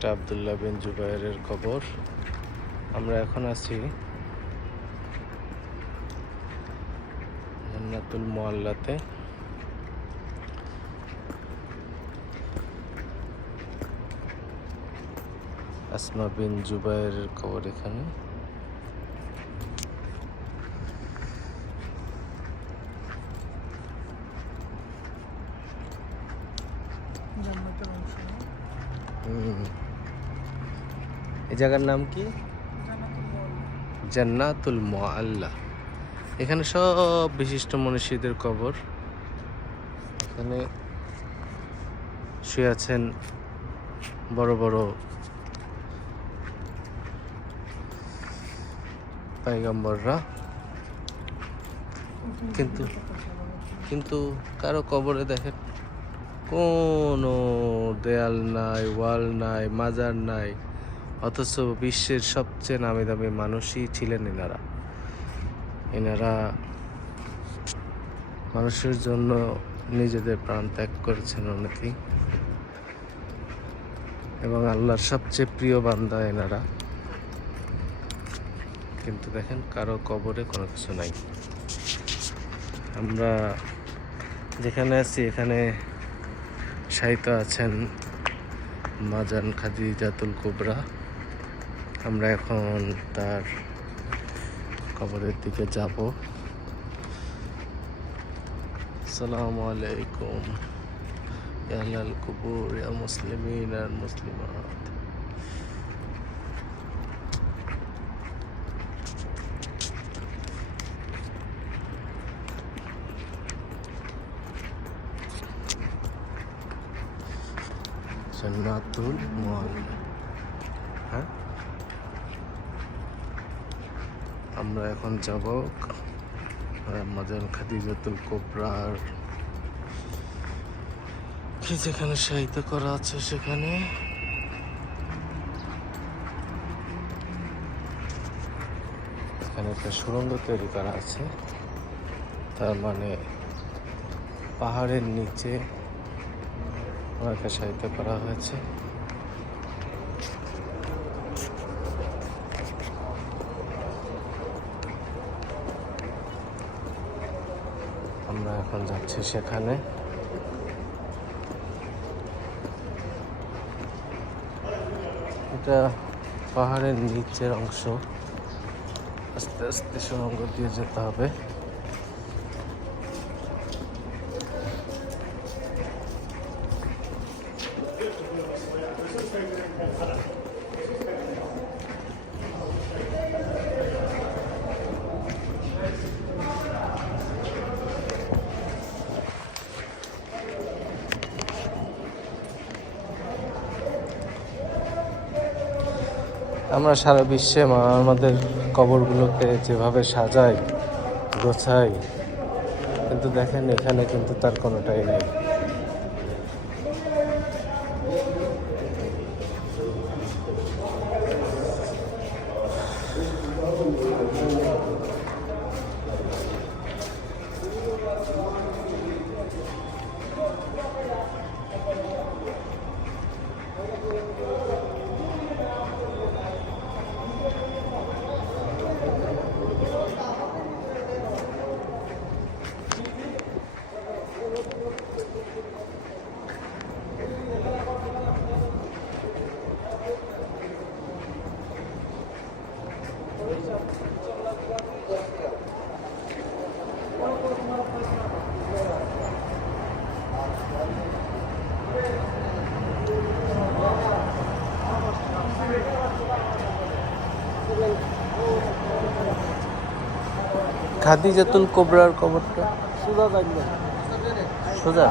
এটা আবদুল্লাহ বিন জুবাইরের কবর আমরা এখন আছি জান্নাতুল মোয়াল্লাতে আসমা বিন জুবাইরের কবর এখানে। জান্নাতের অংশ। হুম। এই জায়গার নাম কি? জান্নাতুল মল জান্নাতুল মোয়াল্লা এখানে সব বিশিষ্ট মনীষীদের কবর। এখানে শুয়ে আছেন বড় বড় পাইগম্বররা। কিন্তু কিন্তু কারও কবরে দেখেন কোনো দেয়াল নাই, ওয়াল নাই, মাজার নাই। অথচ বিশ্বের সবচেয়ে নামি দামি মানুষই ছিলেন এনারা। এনারা মানুষের জন্য নিজেদের প্রাণ ত্যাগ করেছেন অনেকেই। এবং আল্লাহর সবচেয়ে প্রিয় বান্দা এনারা। কিন্তু দেখেন, কারও কবরে কোনো কিছু নাই। আমরা যেখানে আছি, এখানে সাহিত্য আছেন মাজান খাদিজাতুল কুবরা। আমরা এখন তার কবরের দিকে যাব। আসসালামু আলাইকুম ইয়া আহলাল কুবুর, ইয়া মুসলিমিন আর মুসলিমাত। জান্নাতুল মুআল্লা হ্যাঁ? আমরা এখন যাব মাজান খাদিজাতুল কোবরার যেখানে সাহিত্য করা আছে সেখানে। এখানে একটা সুড়ঙ্গ তৈরি করা আছে। তার মানে পাহাড়ের নিচে ওনাকে সাহিত্য করা হয়েছে আমরা যাচ্ছি সেখানে। এটা পাহাড়ের নিচের অংশ। আস্তে আস্তে সুরঙ্গ দিয়ে যেতে হবে। আমরা সারা বিশ্বে আমাদের কবরগুলোকে যেভাবে সাজাই, গোছাই, কিন্তু দেখেন এখানে কিন্তু তার কোনোটাই নেই। খাদিজাতুল কোবরার কবরটা? সুদা থাকবে। সোজা?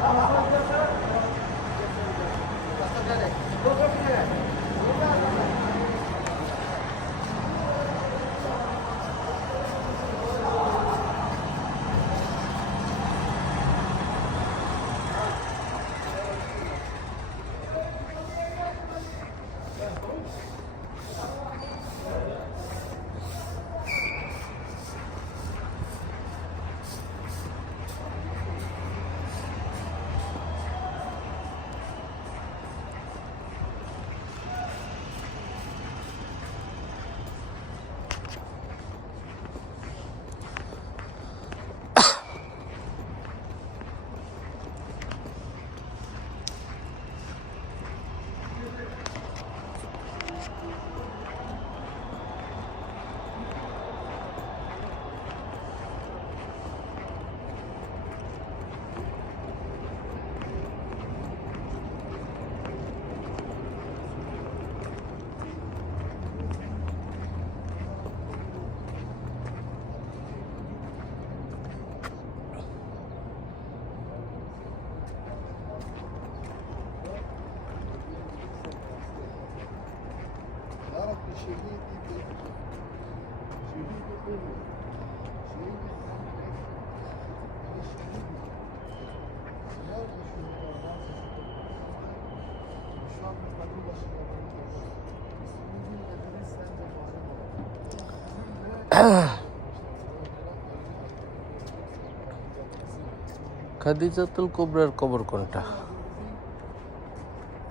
খাদিজাতুল কোবরার কবর কোনটা?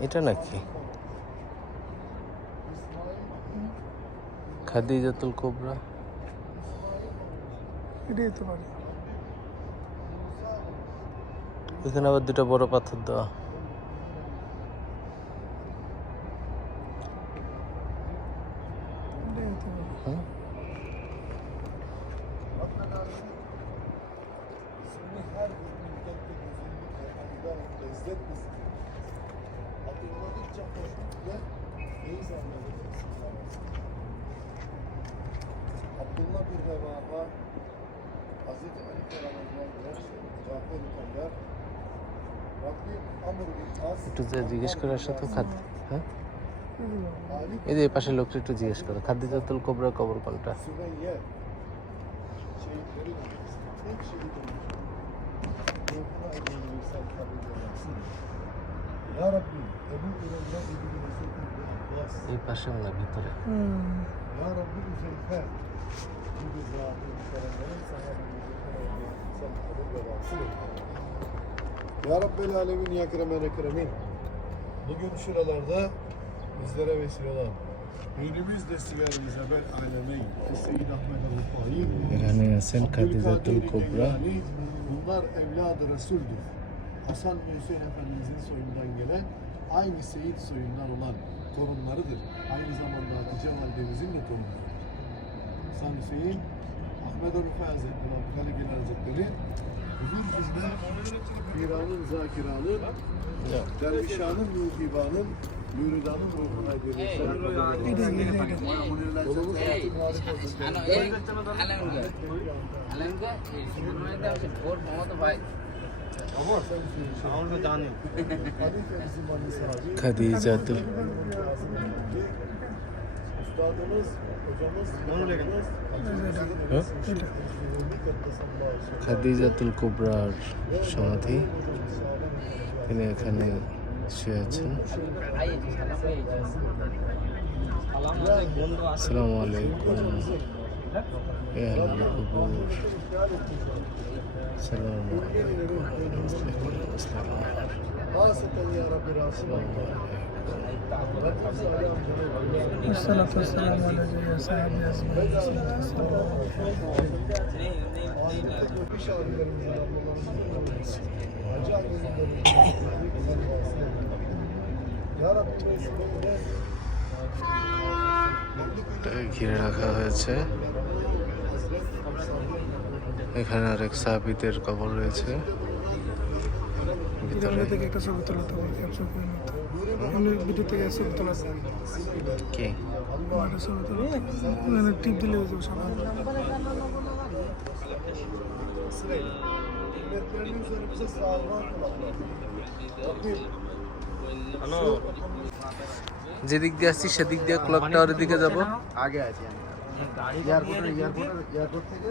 এটা নাকি? Khadijatul Kubra. এটাই হতে পারে এখানে আবার দুটো বড় পাথর দেওয়া এটাই হতে পারে হুম? Abdullah bir devaha Hazreti Ali Peygamber'den Cafer Tayyar Rabbi Amr bin As একটু জিজ্ঞেস করে আসো তো খাদ হ্যাঁ এই যে পাশের লোকটা একটু জিজ্ঞেস করো খাদিজাতুল কোবরার কবর কোনটা Sümeyye şehitleri tek şehit olmuş. Ruhuna emeğini yüksel kabul edersin. Ya Rabbi Ebu Ürem'den İbni Mesud Abbas এই পাশে না ভিতরে হুম Ya Rabbi Zülfer, bu rızadığın kalemlerin sahabinin sen kabul ve Ya Rabbel Alemin ya Keremel Ekremin. Bugün şuralarda bizlere vesile olan Mirimiz de sigarımıza bel alemeyn. Seyyid Ahmet Avrupa'yı. Yani Yasin Bunlar evladı Resul'dür. Hasan ve Hüseyin Efendimizin soyundan gelen, aynı Seyit soyundan olan torunlarıdır. Aynı zamanda Hatice validemizin de torunudur. Hasan Hüseyin, Ahmet Arufa Hazretleri, Abdülhalik Gül Hazretleri huzur bizde İran'ın zakiranın, dervişanın nuhibanın, müridanın ruhuna girmiş. Yolumuz artık harika olsun. Alanga, Alanga is 4.5 Khadijatul হ্যাঁ? খাদিজাতুল কুবরার সমাধি। তিনি এখানে শুয়ে আছেন। আসসালামু আলাইকুম। কুবুর আসসালামু আলাইকুম আসসালামু আলাইকুম Haseten ya Rabbi Rasim. Rabbim Salih amcanın والصلاة والسلام على جميع صحابي أجمعين İş abilerimizin, ablalarımızın, hacı annelerimizin, Ya Rabbi vesileyle ঘিরে রাখা হয়েছে এখানে আরেক সাহাবিদের কবর রয়েছে। ভিতরে থেকে একটা ছবি তোলা তো ভিডিও থেকে ছবি তোলা কে? ছবি তোলা মানে টিপ দিলে হয়ে যাবে সবাই যেদিক দিয়ে আসছি সেদিক দিয়ে ক্লক টাওয়ারের দিকে যাব। আগে আছি এয়ারপোর্টের এয়ারপোর্ট থেকে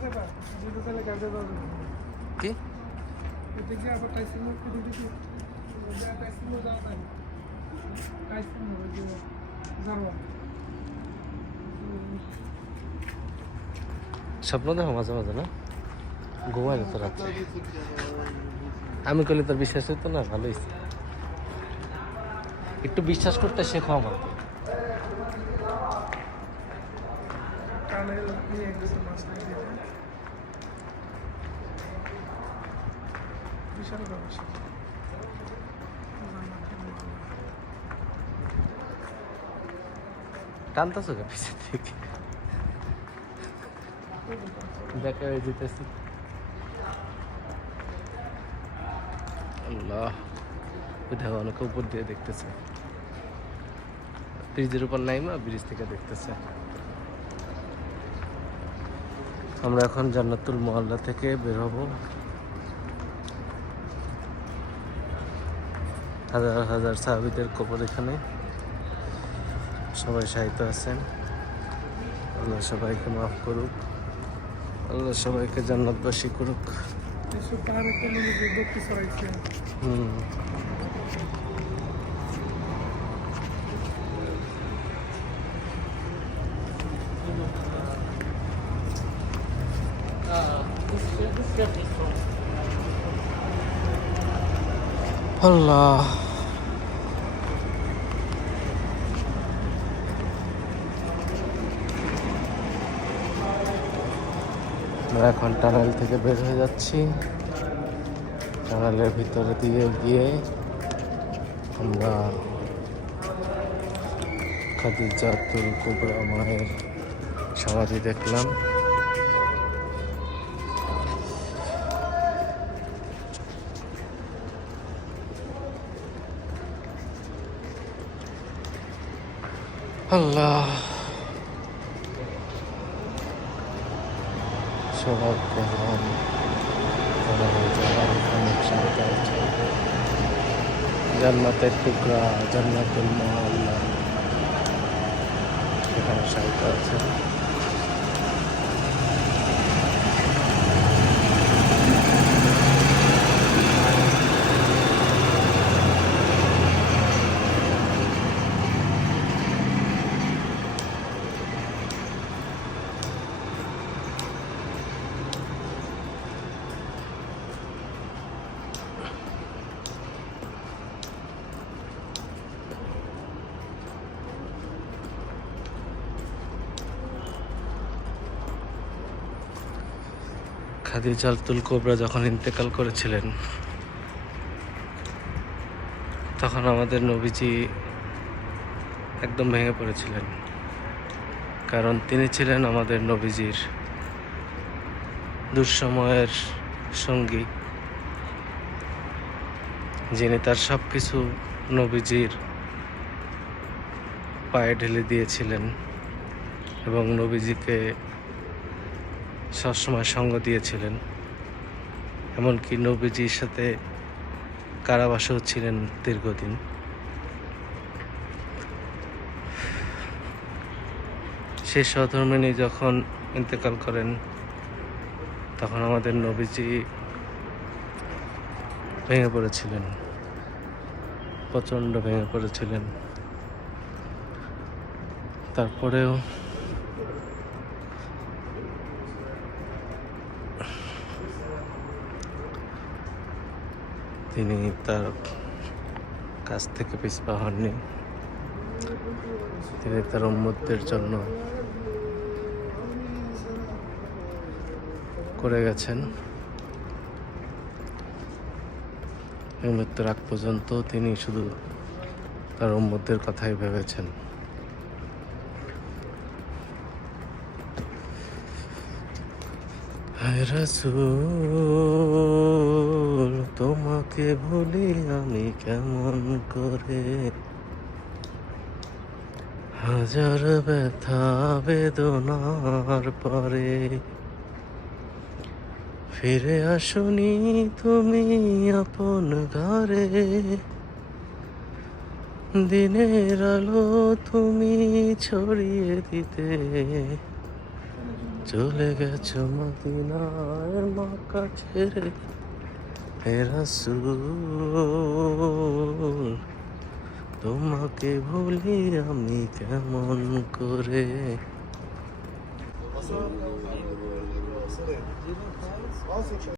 জারওয়া স্বপ্ন দেখো মাঝে মাঝে, না? ঘুমায় না তো রাত্রে। আমি করলে তোর বিশ্বাস হতো না, ভালো হয়েছে একটু বিশ্বাস করতে শেখো আমার কানে কিসের ব্যবসা টানতেছো কে পিছের থেকে দেখা হয়ে যেতেছি। উপর দিয়ে দেখতেছে। ব্রিজের উপর নাইমা, ব্রিজ থেকে দেখতেছে। আমরা এখন জান্নাতুল মহল্লা থেকে বেরোবো হাজার হাজার সাহাবিদের কবর এখানে। সবাই সাহিত্য আছেন। আল্লাহ সবাইকে মাফ করুক। আল্লাহ সবাইকে জান্নাতবাসী করুক। আল্লাহ। আমরা এখন টানেল থেকে বের হয়ে যাচ্ছি। টানেলের ভিতরে দিয়ে গিয়ে আমরা খাদিজাতুল কুবরা মায়ের সমাধি দেখলাম। আল্লাহ। সবার প্রধান তারা যারা অনেক শান্তি আছে জান্নাতের টুকরা জান্নাতুল মহল্লা সেখানে শান্তি আছে খাদিজাতুল কোবরা যখন ইন্তেকাল করেছিলেন, তখন আমাদের নবীজি একদম ভেঙে পড়েছিলেন। কারণ তিনি ছিলেন আমাদের নবীজির দুঃসময়ের সঙ্গী। যিনি তার সব কিছু নবীজির পায়ে ঢেলে দিয়েছিলেন এবং নবীজিকে সবসময় সঙ্গ দিয়েছিলেন। এমনকি নবীজির সাথে কারাবাসেও ছিলেন দীর্ঘদিন। সেই সহধর্মিনী যখন ইন্তেকাল করেন, তখন আমাদের নবীজি ভেঙে পড়েছিলেন। প্রচণ্ড ভেঙে পড়েছিলেন। তারপরেও তিনি তার কাছ থেকে পিছপা হননি। তিনি তার উম্মতদের জন্য করে গেছেন। মৃত্যুর আগ পর্যন্ত তিনি শুধু তার উম্মতদের কথাই ভেবেছেন। হায় তোমাকে ভুলি আমি কেমন করে? হাজার ব্যথা, বেদনার পরে ফিরে আসনি তুমি আপন ঘরে। দিনের আলো তুমি ছড়িয়ে দিতে চলে গেছো মদিনার মাকা ছেড়ে হেরা তোমাকে ভুলি আমি কেমন করে?